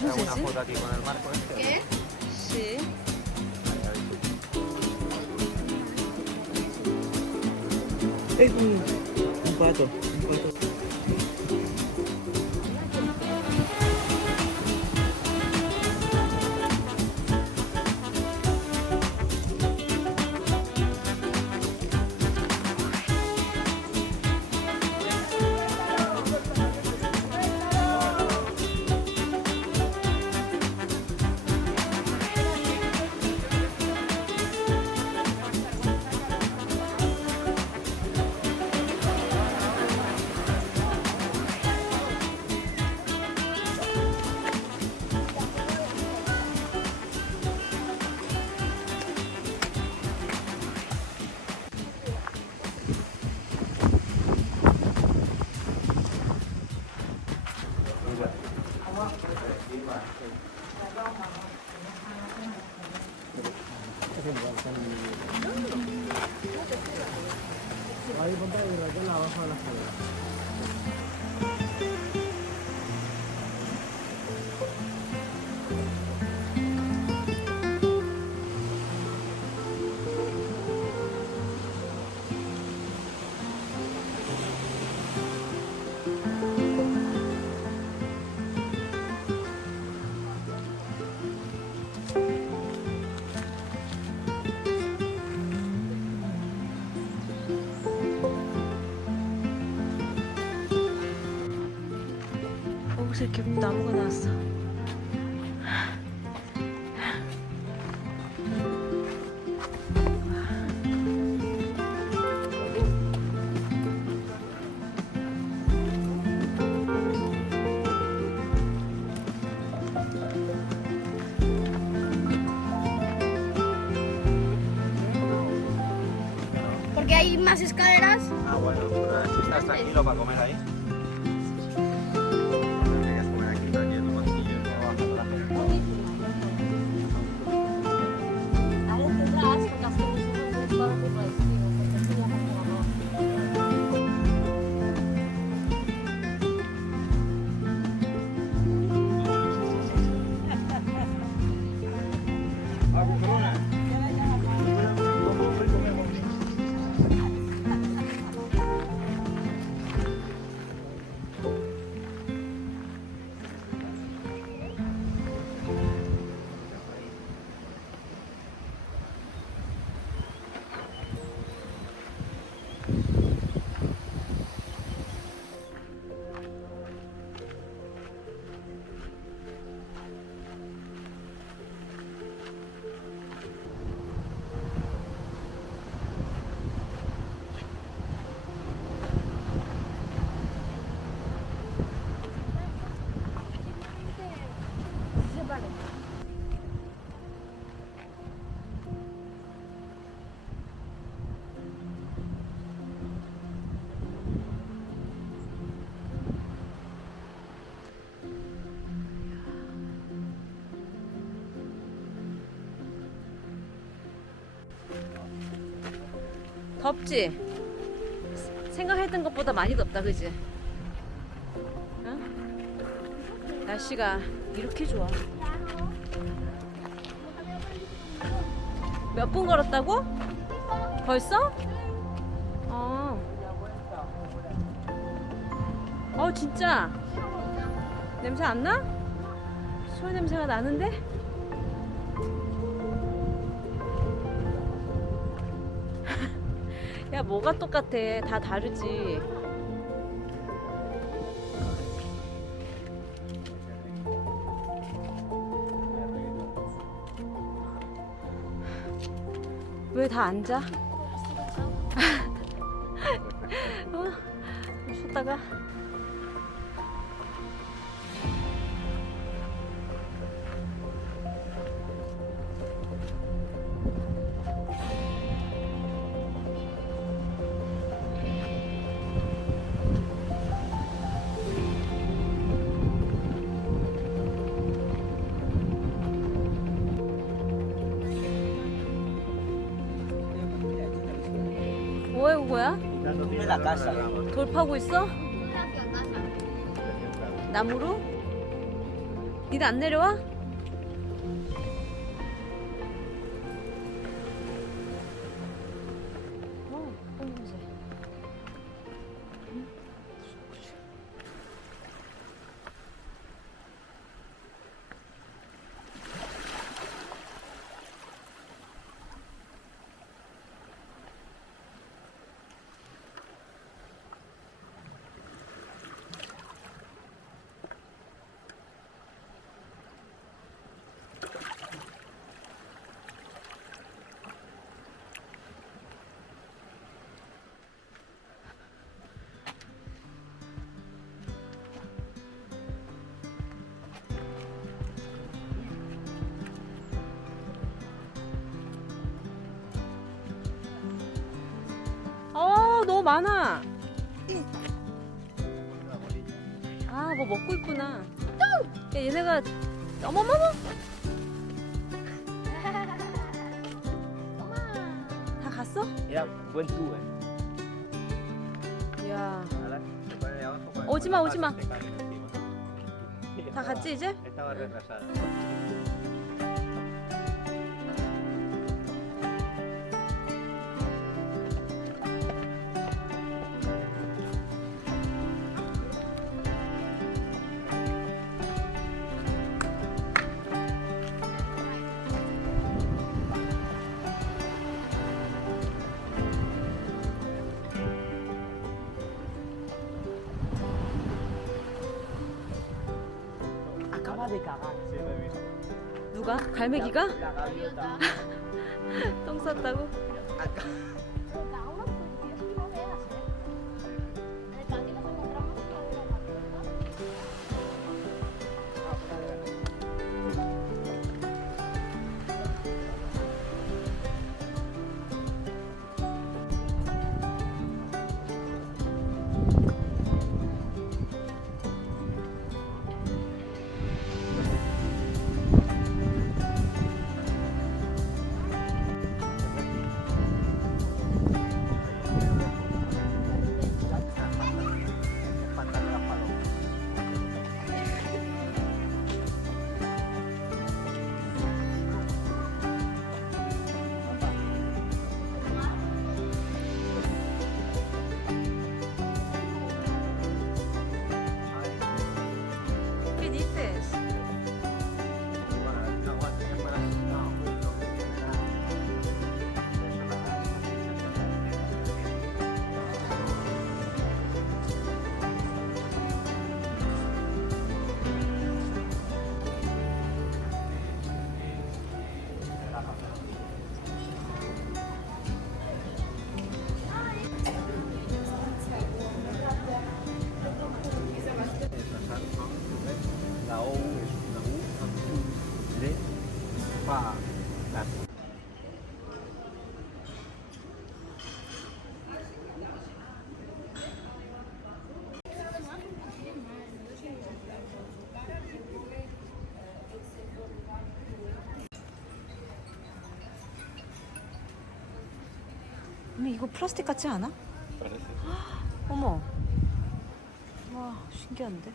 무슨 Hago una 새지? foto aquí con el marco este. ¿Qué? 씨. A ver si- Es un pato. Un pato. 여기서 이렇게 나무가 나왔어. Porque hay más escaleras. Ah, bueno, pues si estás tranquilo para comer ahí. No querías comer aquí, pero aquí en el banquillo, y luego bajando la gente. 덥지? 생각했던 것보다 많이 덥다, 그지? 어? 날씨가 이렇게 좋아. 몇 분 걸었다고? 벌써? 진짜? 냄새 안 나? 술 냄새가 나는데? 야, 뭐가 똑같아? 다 다르지. 왜 다 앉아? 쉬었다가 뭐 하고 거야? De la casa. 돌 파고 있어? 나무로? 니네 안 내려와? 뽕새. 너무 많아. 아, 뭐 먹고 있구나. 야, 얘네가 어머머머. 다 갔어? Era buen tubo. 이야, Ahora se pone de abajo para que 오지마, no 오지마. te caigan encima. 다 갔지 이제? Estaba retrasada. Acaba de cagar. Sí, lo he visto. 누가? 갈매기가? La gaviota. 똥 쌌다고? Cada uno pues, eso no veas, En el patio nos encontramos con una gaviota. Espantan las palomas. ¿Qué dices? Bueno, no aguanta, que fuera así, no, pues lo que tiene era eso, la O es una U, le, fa, la. 근데 이거 플라스틱 같지 않아? Parece. 어머. 와, 신기한데?